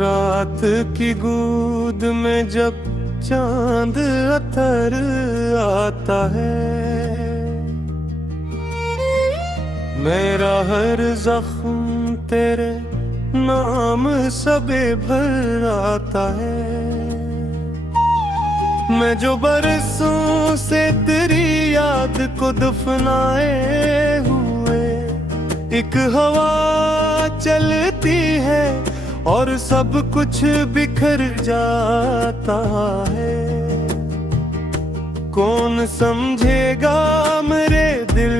रात की गूद में जब चांद अतर आता है, मेरा हर जख्म तेरे नाम सबे भर आता है। मैं जो बरसों से तेरी याद को दफनाए हुए, एक हवा चलती है और सब कुछ बिखर जाता है। कौन समझेगा मेरे दिल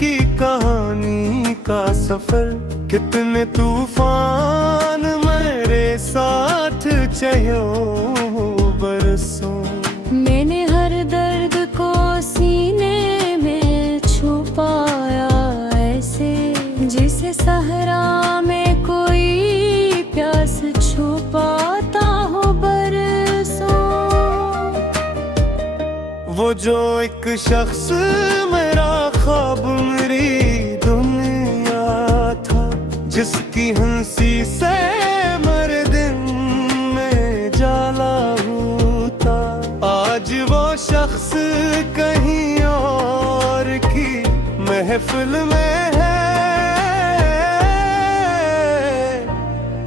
की कहानी का सफर, कितने तूफान मेरे साथ चलो बरसों। मैंने हर दर्द को सीने में छुपाया ऐसे, जिसे सहरा में कोई प्यास छुपाता हो बरसों। वो जो एक शख्स मेरा ख्वाब मेरी दुनिया था, जिसकी हंसी से मेरे दिन में जाला होता, आज वो शख्स कहीं और की महफिल में है,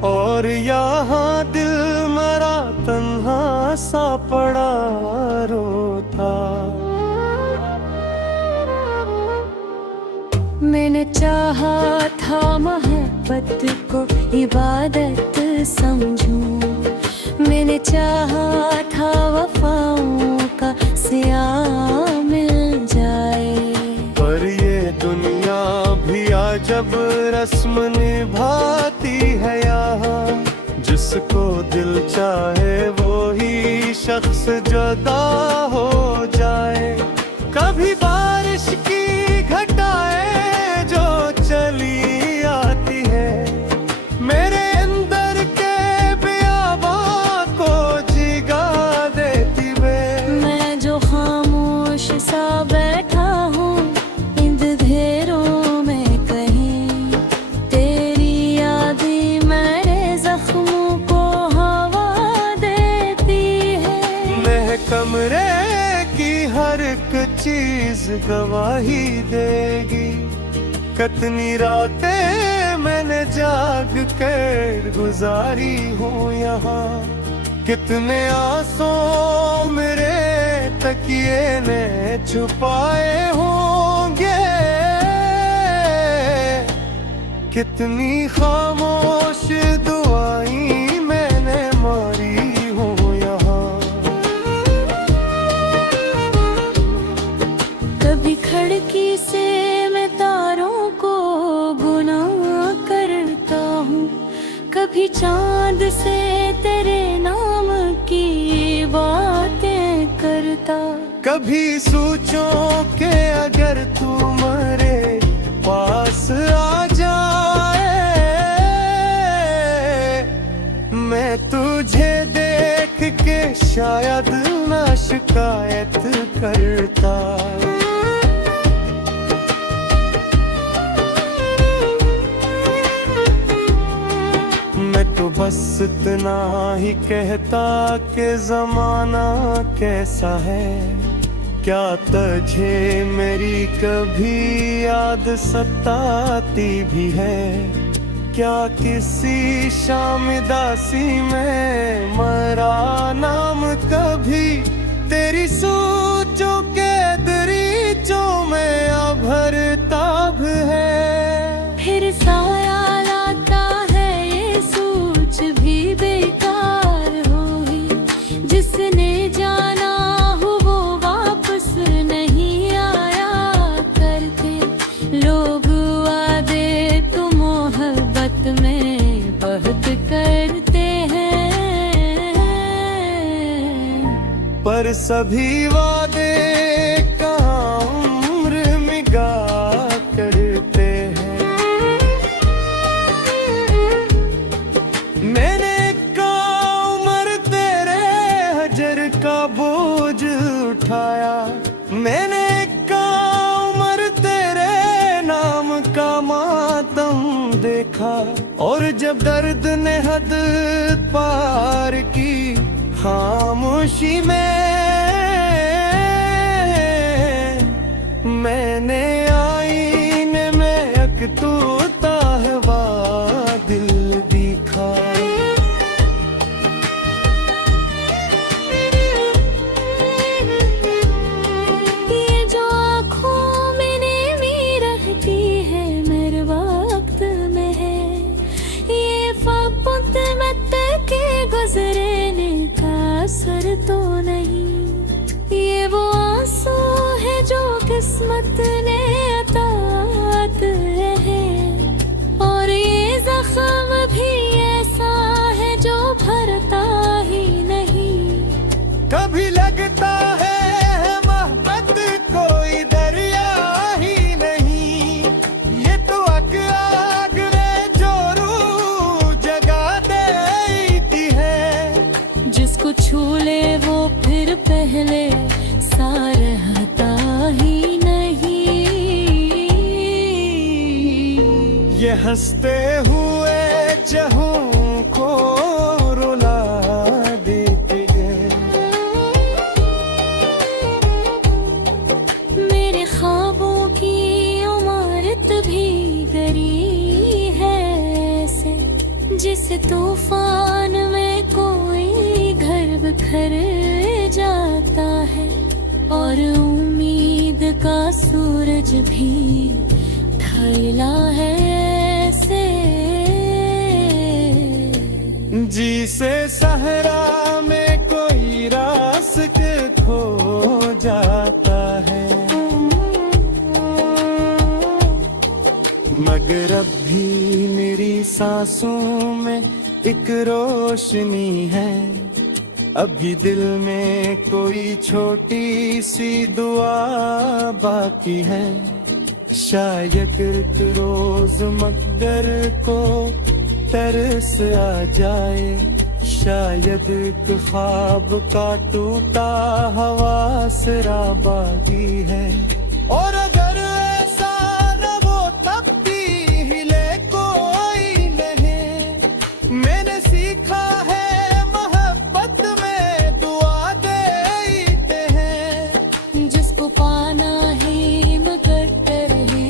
और यहाँ दिल मेरा तन्हा सा पड़ा रोता। मैंने चाहा था मोहब्बत को इबादत समझूं, मैंने चाहा था वफाओं का सियाह मिल जाए। पर ये दुनिया भी अजब रस्म निभाती है यहाँ, जिसको दिल चाहे वो ही शख्स जुदा हो जाए। कभी बारिश की घटाएं जो चली आती है, मेरे अंदर के बियाबां को जिगा देती वे। मैं जो खामोश सा बैठा हूँ अंधेरों में कहीं, तेरी यादें मेरे जख्मों को हवा देती है। मैं कमरे की हर एक चीज गवाही देगी, कितनी रातें मैंने जाग कर गुजारी हूँ यहाँ, कितने आंसू मेरे तकिए ने छुपाए होंगे, कितनी खामोश दुआएं मैंने मारी हूँ यहाँ। कभी खिड़की से मैं तारों को गुना करता हूँ, कभी चांद से तेरे नाम की बातें करता। कभी सोचो कि अगर तू मेरे पास आ जाए, मैं तुझे देख के शायद ना शिकायत करता। मैं तो बस इतना ही कहता कि जमाना कैसा है, क्या तुझे मेरी कभी याद सताती भी है, क्या किसी शाम दासी में मेरा नाम कभी तेरी सोचों के दरीचों में अभरताब है। फिर साया लाता है ये सोच भी बेकार होगी, जिसने जाना हो वो वापस नहीं आया करते। लोग वादे तो मोहब्बत में बहुत करते हैं, पर सभी वादे कहाँ उम्र मिगा करते हैं। मैंने का उम्र तेरे हजर का बोझ उठाया, मैंने का उम्र तेरे नाम का मातम देखा, और जब दर्द ने हद पार की खामोशी में, मैंने आईने में एक तोता हुआ दिल दिखा। ये जो आँखों में नेमी रहती है मेरे वक्त में है, ये फबुत मत के गुजरने का असर तो नहीं। ये वो आंसू है जो किस्मत ने अतात है, और ये जख्म भी ऐसा है जो भरता ही नहीं। कभी लगता है मोहब्बत कोई दरिया ही नहीं, ये तो आग में जो रूह जगा देती है। जिसको छू ले वो फिर पहले सा रहता ही नहीं। ये हंसते हुए जहों को रुला देती है। मेरे ख्वाबों की इमारत भी गरी है ऐसे, जिसे तूफान में कोई घर बिखर जाता है, और उम्मीद का सूरज भी ढला है ऐसे। जी से सहरा में कोई रास्ते खो जाता है, मगर अब भी मेरी सांसों में एक रोशनी है। अभी दिल में कोई छोटी सी दुआ बाकी है। शायद एक रोज मगर को तरस आ जाए, शायद एक ख्वाब का टूटा हवा सिरा बागी है। और अगर ऐसा न हो तब भी हिले कोई नहीं। मैंने सीखा है मोहब्बत में दुआ देते हैं। जिसको पाना ही मगर रहे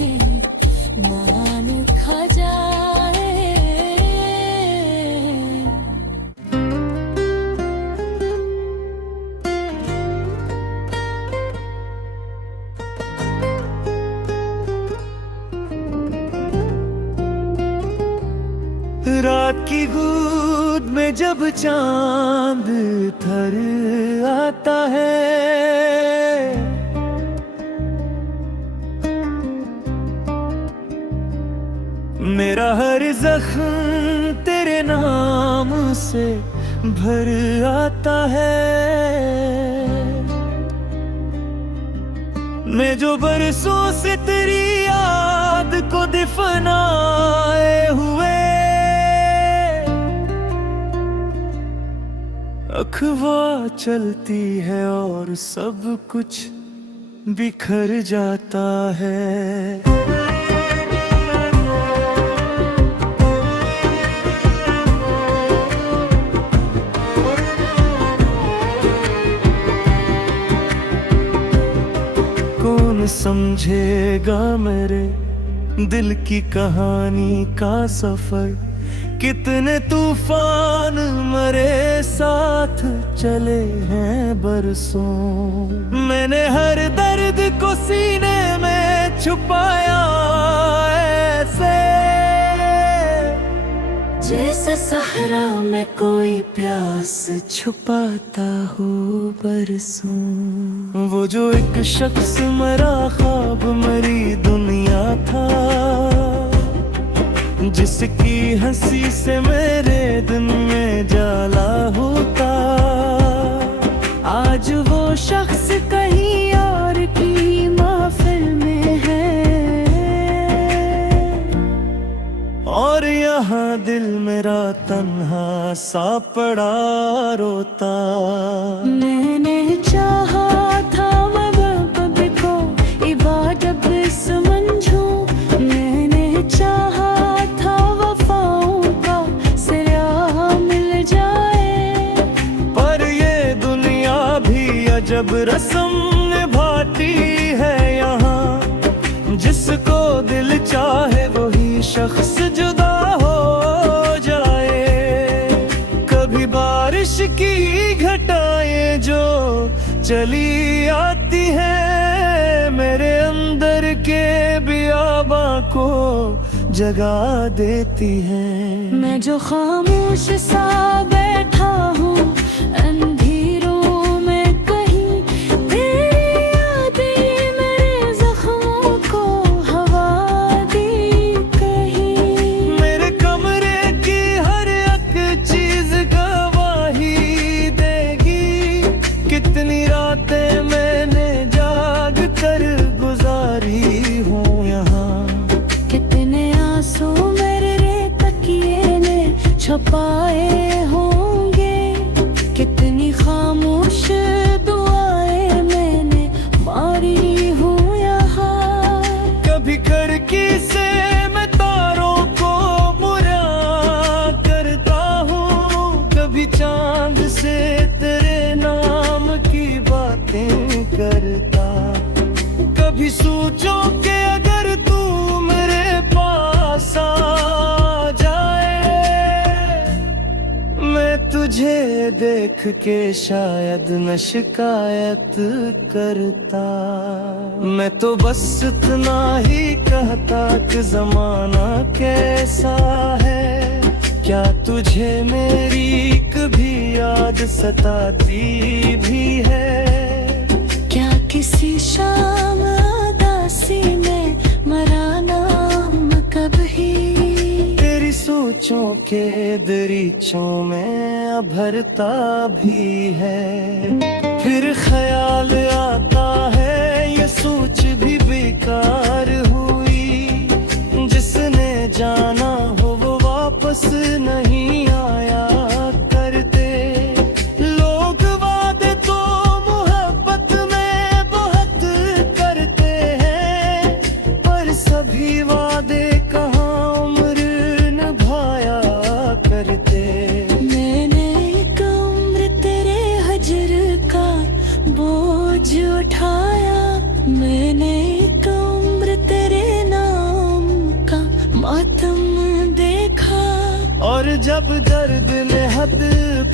मान खा जाए। रात की गूद में जब चांद थर आता है, मेरा हर जख्म तेरे नाम से भर आता है। मैं जो बरसों से तेरी याद को दफनाए हुए, अखवा चलती है और सब कुछ बिखर जाता है। कौन समझेगा मेरे दिल की कहानी का सफर, कितने तूफान मरे साथ चले हैं बरसों। मैंने हर दर्द को सीने में छुपाया ऐसे, जैसे सहरा में कोई प्यास छुपाता हो बरसों। वो जो एक शख्स मरा ख्वाब मरी दुनिया था, जिसकी हंसी से मेरे दिन में जाला होता। आज वो शख्स कहीं और की महफिल में है, और यहाँ दिल मेरा तन्हा सा पड़ा रोता। मैंने चाहा था महबूब को इबादत समझूं, मैंने चाहा था वफाओं का जब रस्म निभाती है यहाँ, जिसको दिल चाहे वही शख्स जुदा हो जाए। कभी बारिश की घटाएं जो चली आती है, मेरे अंदर के बियाबां को जगा देती है। मैं जो खामोश सा बैठा हूँ अंधेरों में कहीं, तेरी यादें मेरे जख्मों को हवा दी कहीं। मेरे कमरे की हर एक चीज गवाही देगी, कितनी रातें मैंने जाग कर गुजारी हूँ यहाँ। कितने आंसू मेरे तकिए ने छुपाए होंगे, कितनी खामोश दुआएं मैंने मारी हूँ यहाँ। कभी खिड़की से मैं तारों को बुरा करता हूँ, कभी चांद से तेरे नाम की बातें करता। कभी सोचो कि अगर तू मेरे पास आ जाए, मैं तुझे देख के शायद न शिकायत करता। मैं तो बस इतना ही कहता कि जमाना कैसा है, क्या तुझे मेरी कभी याद सताती भी है। क्या किसी शाम उदासी में मरा नाम कभी, तेरी सोचों के दरीचों में भरता भी है। फिर ख्याल आता है ये सोच भी बेकार हुई, जिसने जाना हो वो वापस नहीं आया करते। लोग वादे तो मोहब्बत में बहुत करते हैं, पर सभी वादे कहाँ उम्र निभाया करते। मैंने एक उम्र तेरे हजर का बोझ उठाया, मैंने एक उम्र तेरे नाम का मातम देखा। और जब दर्द ने हद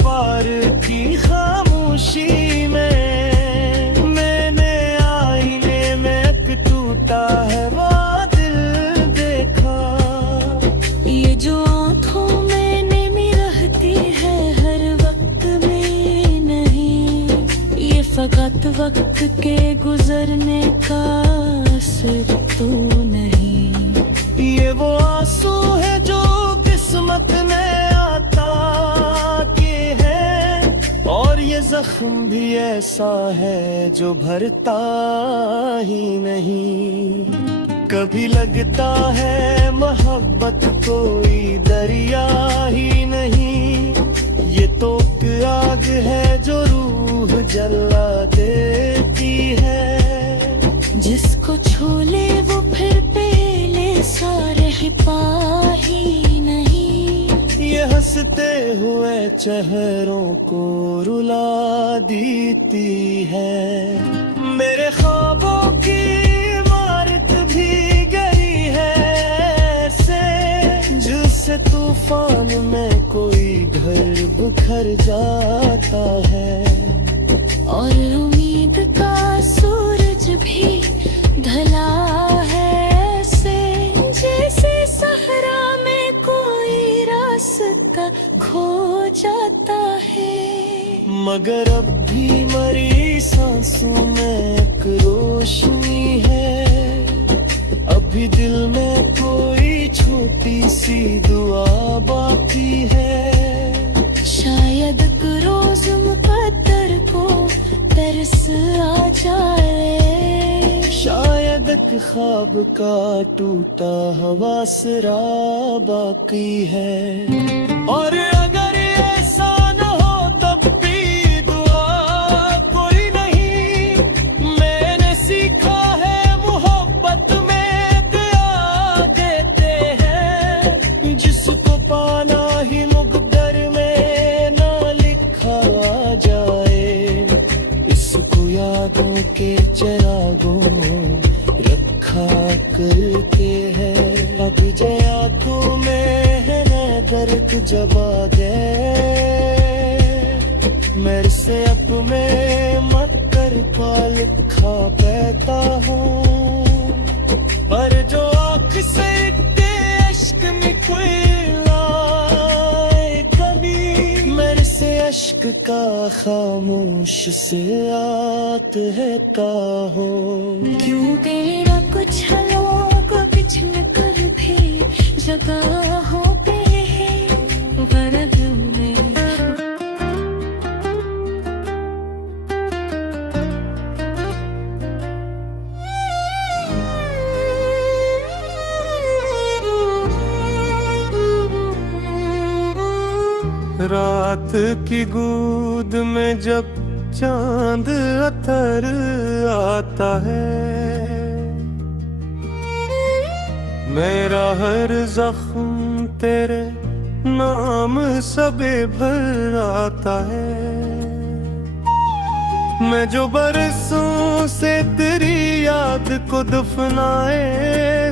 पार की खामोशी में, मैंने आईने में एक टूटा है वो दिल देखा। ये जो आँखों में नेमी रहती है हर वक्त में नहीं, ये फकत वक्त के गुजरने का असर तो नहीं। ये वो आंसू है जो किस्मत में आता के है, और ये जख्म भी ऐसा है जो भरता ही नहीं। कभी लगता है मोहब्बत कोई दरिया ही नहीं, ये तो आग है जो रूह जला देती है। जिसको छोले वो फिर पहले सारे पाही नहीं, ये हंसते हुए चेहरों को रुला देती है। मेरे ख्वाबों की इमारत भी गिरी है ऐसे, जिससे तूफान में कोई घर बिखर जाता है। और उम्मीद का सूरज भी ढला है ऐसे, जैसे सहरा में कोई रास्ता खो जाता है। मगर अब भी मरी सांसों में एक रोशनी है, अभी दिल में कोई छोटी सी दुआ बाकी है। शायद एक रोज मुकद्दर को तरस आ जाए, शायद एक ख्वाब का टूटा हुआ सिरा बाकी है। और अगर ऐसा न हो तब भी दुआ कोई नहीं, मैंने सीखा है मोहब्बत में दुआ देते हैं। जिसको पाना ही मुकद्दर में ना लिखा जाए, इसको जिसे अब मैं मत कर पा लिखा बहता हूँ, पर जो आँख से इतने अश्क निकलाए कभी मेरे से अश्क का खामोश से आत है हो। क्यों तेरा कुछ लोग पिछले कर भी जगहों पे है गरज में। रात की गूद में जब चांद अतर आता है, मेरा हर जख्म तेरे नाम सबे भर आता है। मैं जो बरसों से तेरी याद को दफनाए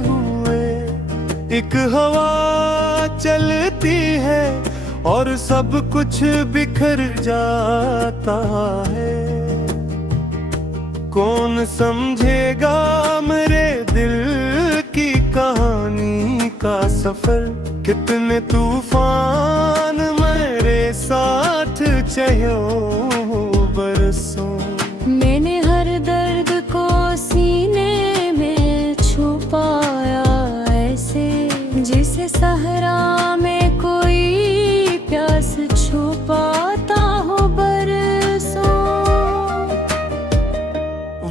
हुए, एक हवा चलती है और सब कुछ बिखर जाता है। कौन समझेगा मेरे दिल की कहानी का सफर, कितने तूफान मेरे साथ चलो बरसों। मैंने हर दर्द को सीने में छुपाया ऐसे, जिसे सहरा में कोई प्यास छुपाता हो बरसों।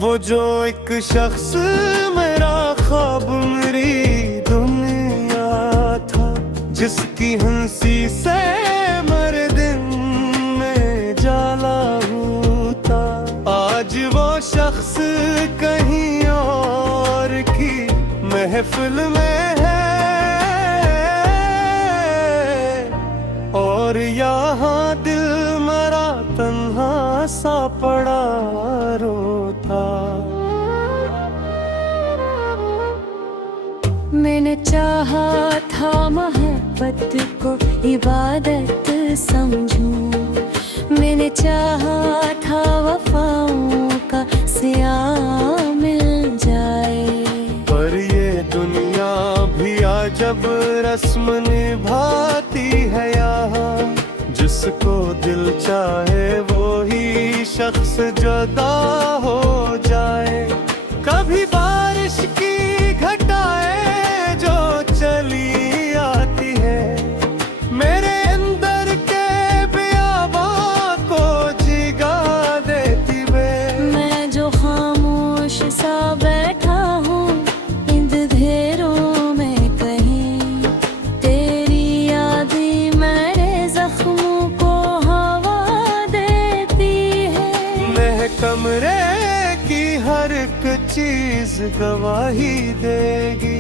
वो जो एक शख्स मेरा ख्वाब मेरी दुनिया था, जिसकी हंसी से मेरे दिन में जाला होता, आज वो शख्स कहीं और की महफिल में है, और यहाँ दिल मेरा तन्हा सा पड़ा रोता। मैंने चाहा था मोहब्बत को इबादत समझूं, मैंने चाहा था वफाओं का सियाह मिल जाए, पर ये दुनिया भी अजब रस्म निभाती है यहाँ, जिसको दिल चाहे वो ही शख्स जुदा हो जाए। कभी बारिश की घटाएं जो चली आती है, मेरे अंदर के बियाबां को जिगा देती वे। मैं जो खामोश सा बैठा हूँ अंधेरों में कहीं, तेरी याद मेरे जख्मों को हवा देती है। मैं कमरे की हर एक चीज गवाही देगी,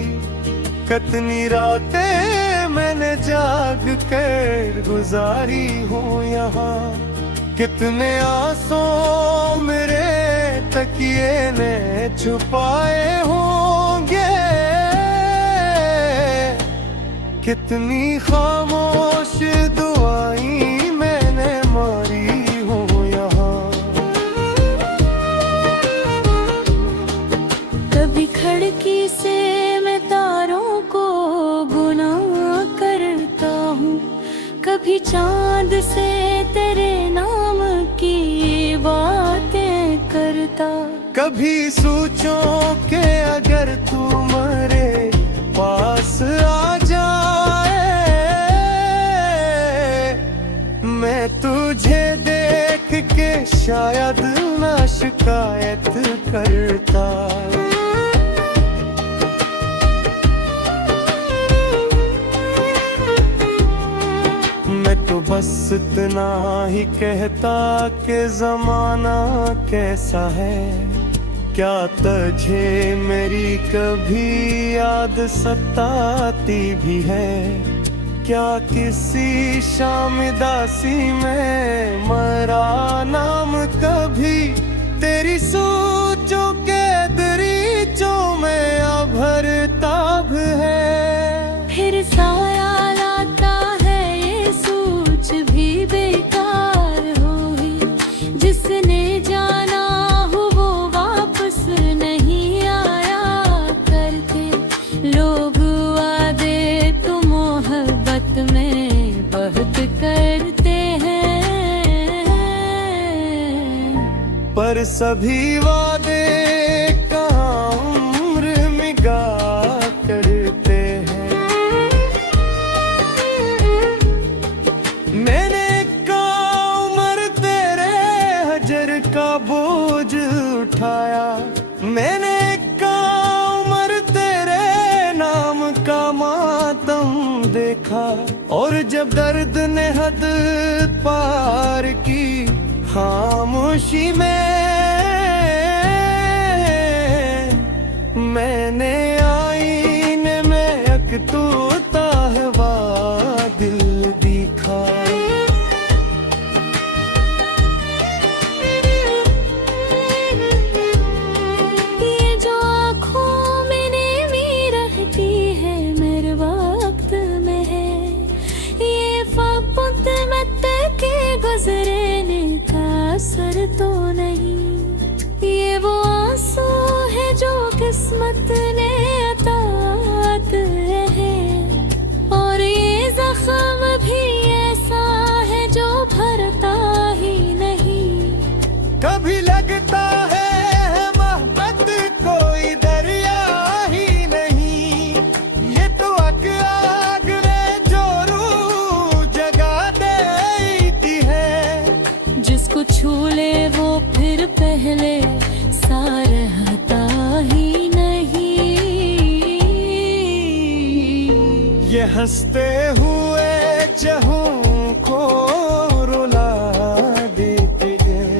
कितनी रातें मैंने जाग कर गुजारी हूँ यहाँ, कितने आंसू मेरे तकिए ने छुपाए होंगे, कितनी खामोश दुआएं मैंने मारी हूँ यहाँ। कभी खिड़की से मैं तारों को गुनाह करता हूँ, कभी चांद से तेरे नाम की बातें करता, कभी सोचो कि अगर तू मेरे पास आ जाए, मैं तुझे देख के शायद ना शिकायत करता। मैं तो बस इतना ही कहता कि जमाना कैसा है, क्या तुझे मेरी कभी याद सताती भी है, क्या किसी शाम दासी में मरा नाम कभी, तेरी सोचों के दरीचों में अभरताब है। फिर साया लाता है ये सोच भी बेकार हुई, पर सभी वादे कहाँ उम्र मिगा करते हैं। मैंने का उम्र तेरे हजर का बोझ उठाया, मैंने का उम्र तेरे नाम का मातम देखा। और जब दर्द ने हद पार की खामोशी में, मैंने आईने में अकतूता हवा दिल दिखा। ये जो आँखों में नेमी रहती है मेरे वक्त में है, ये फपत मत के गुजरने का असर तो नहीं। ये वो आंसू है जो किस्मत ने अतात है, और ये जख्म भी ऐसा है जो भरता ही नहीं। कभी लगता है मोहब्बत कोई दरिया ही नहीं, ये तो आग में जो रूह जगा देती है। जिसको छू ले वो फिर पहले सा रहता ही नहीं। ये हंसते हुए जहूं को रुला देते हैं।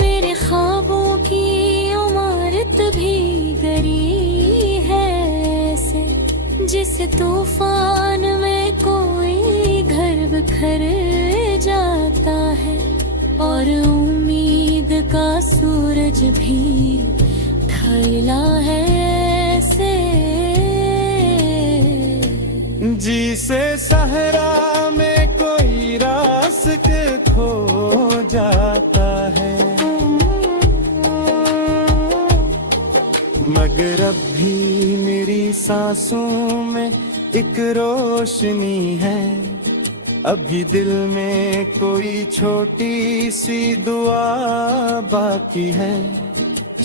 मेरे ख्वाबों की इमारत भी गरी है ऐसे, जिस तूफान में कोई घर बिखर जाता है, और उम्मीद का सूरज भी ढला है ऐसे। जी से सहरा में कोई रास्ते खो जाता है, मगर अब भी मेरी सांसों में एक रोशनी है। अभी दिल में कोई छोटी सी दुआ बाकी है।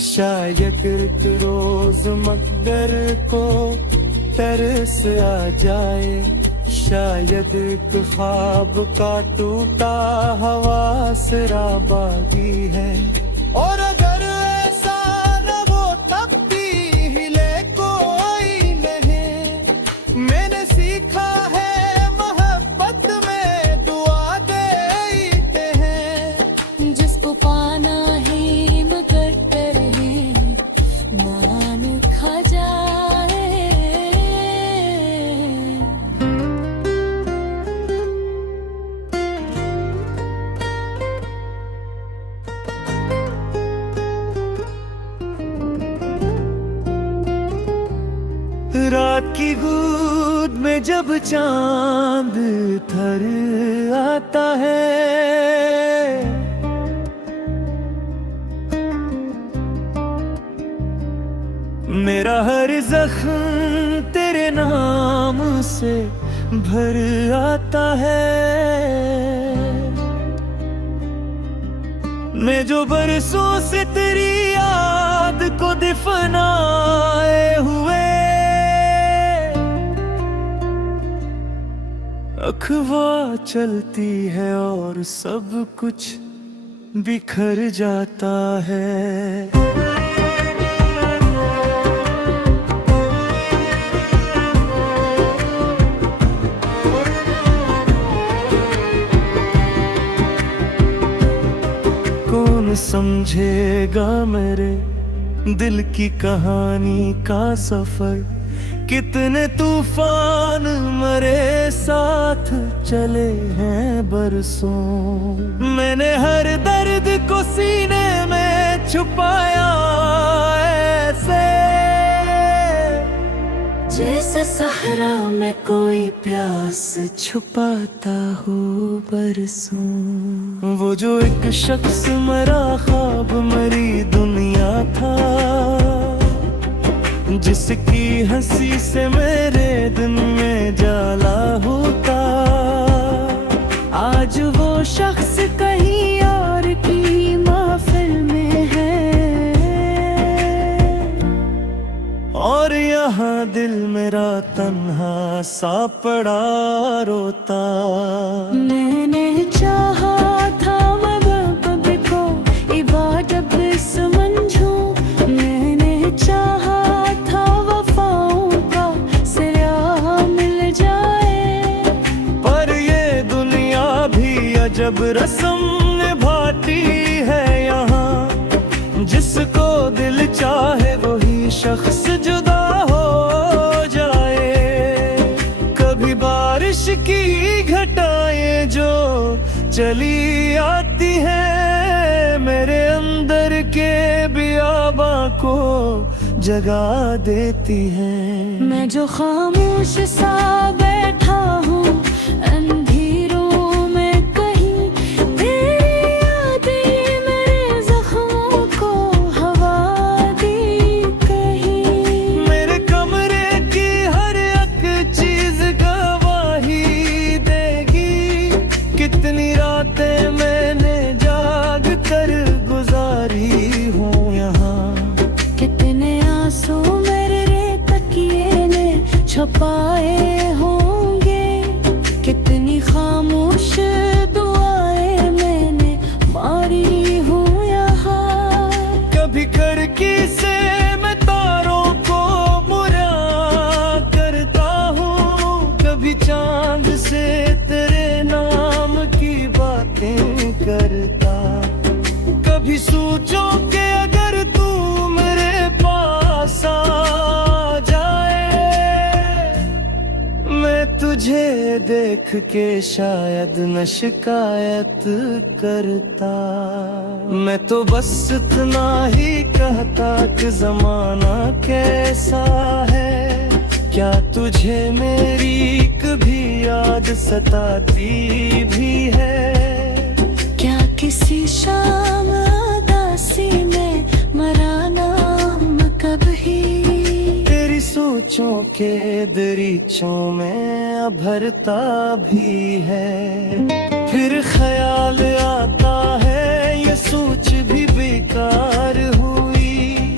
शायद एक रोज मकदर को तरस आ जाए, शायद एक ख्वाब का टूटा हवा सिरा बागी है। और अगर ऐसा न हो तब भी हिले कोई नहीं। मैंने सीखा है मोहब्बत में दुआ देते हैं। जिसको पाना ही मगर रहे मान खा जाए। रात की गूद में जब चांद थर आता है, मेरा हर जख्म तेरे नाम से भर आता है। मैं जो बरसों से तेरी याद को दफनाए हुए अखवा चलती है और सब कुछ बिखर जाता है। कौन समझेगा मेरे दिल की कहानी का सफर, कितने तूफान मरे साथ चले हैं बरसों। मैंने हर दर्द को सीने में छुपाया ऐसे, जैसे सहरा में कोई प्यास छुपाता हो बरसों। वो जो एक शख्स मरा ख्वाब मरी दुनिया था, जिसकी हंसी से मेरे दिन में जाला होता। आज वो शख्स तन्हा सा पड़ा रोता। मैंने चाहा था महबूब को इबादत समझूं, मैंने चाहा था वफाओं का सिरा मिल जाए। पर ये दुनिया भी अजब रस्म निभाती है यहाँ, जिसको दिल चाहे वही शख्स जुदा हो जाए। कभी बारिश की घटाएं जो चली आती है, मेरे अंदर के बियाबां को जगा देती है। मैं जो खामोश सा बैठा हूँ अंधेरों में कहीं, तेरी यादें मेरे जख्मों को हवा दी कहीं। मेरे कमरे की हर एक चीज गवाही देगी, कितनी रातें मैंने जाग कर गुजारी हूँ यहाँ। कितने आंसू मेरे तकिए ने छुपाए होंगे, कितनी खामोश दुआएं मैंने मारी हूँ यहाँ। कभी खिड़की से मैं तारों को बुरा करता हूँ, कभी चांद से तेरे नाम की बातें करता। कभी सोचो कि अगर तू मेरे पास आ जाए, मैं तुझे देख के शायद न शिकायत करता। मैं तो बस इतना ही कहता कि जमाना कैसा है, क्या तुझे मेरी कभी याद सताती भी है। क्या किसी शाम उदासी में मरा नाम कभी, तेरी सोचों के दरीचों में भरता भी है। फिर ख्याल आता है ये सोच भी बेकार हुई,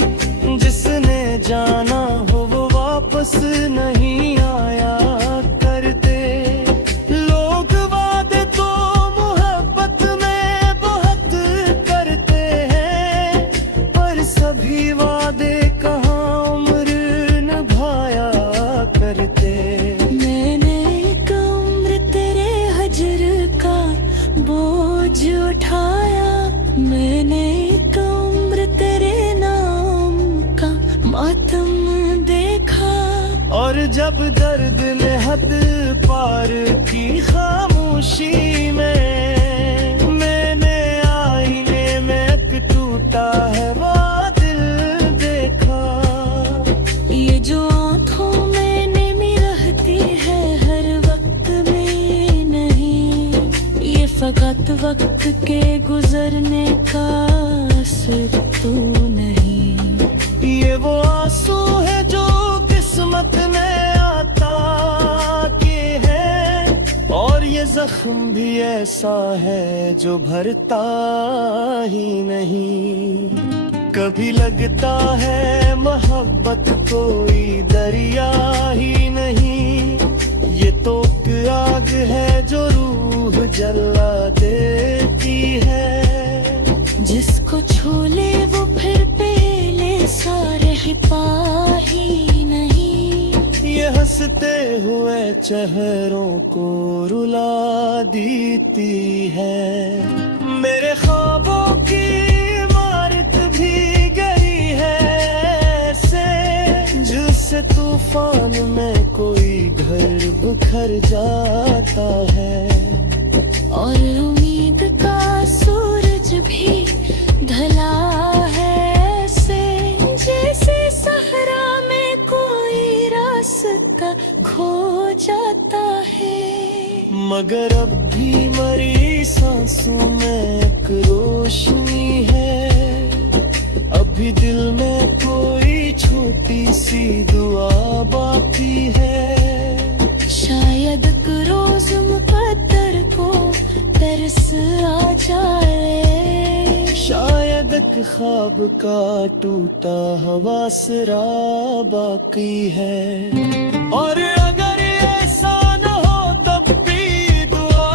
जिसने जाना हो वो वापस नहीं आया करते। लोग वादे तो मोहब्बत में बहुत करते हैं, पर सभी वादे कहाँ उम्र निभाया करते। मैंने एक उम्र तेरे हजर का बोझ उठाया, मैंने एक उम्र तेरे नाम का मातम देखा। और जब दर्द ने हद पार की खामोशी में, मैंने आईने में एक टूटा है वो दिल देखा। ये जो आँखों में नमी रहती है हर वक्त में नहीं, ये फकत वक्त के गुजरने का असर तो नहीं। ये वो आंसू है जो किस्मत में आता के है, और ये जख्म भी ऐसा है जो भरता ही नहीं। कभी लगता है मोहब्बत कोई दरिया ही नहीं, ये तो आग है जो रूह जला देती है। जिसको छोले वो फिर पहले सारे पाही नहीं, ये हंसते हुए चेहरों को रुला देती है। मेरे ख्वाबों की इमारत भी गरी है ऐसे, जिससे तूफान में कोई घर बिखर जाता है। और उम्मीद का सूरज भी ढला है ऐसे, जैसे सहरा में कोई रास्ता खो जाता है। मगर अब भी मरी सांसों में एक रोशनी है, अभी दिल में कोई छोटी सी दुआ बाकी है। शायद एक रोज मुकद्दर को तरस आ जाए, शायद एक ख्वाब का टूटा हुआ सिरा बाकी है। और अगर ऐसा न हो तब भी दुआ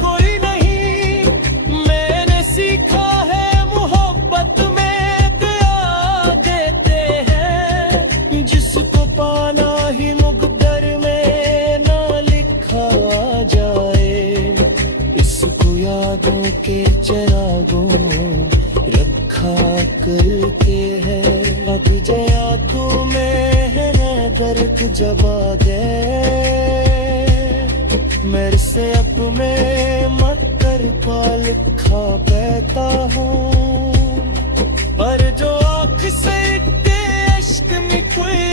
कोई नहीं। मैंने सीखा है मोहब्बत में दुआ देते हैं। जिसको पाना ही मुकद्दर में ना लिखा जाए, इसको यादों के चरागों रखा करके है। अब जया तुम्हें है दर्द जबा दे, मेरे से अब में मत कर पा लिखा बहता हूँ। पर जो आँख से इतने अश्क में कोई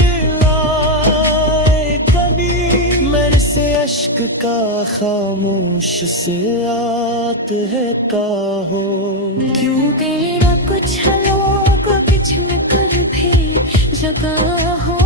लाए कभी, मेरे से अश्क का खामोश से आत है हो। क्यों तेरा कुछ लोग बिछड़ कर भी जगा हो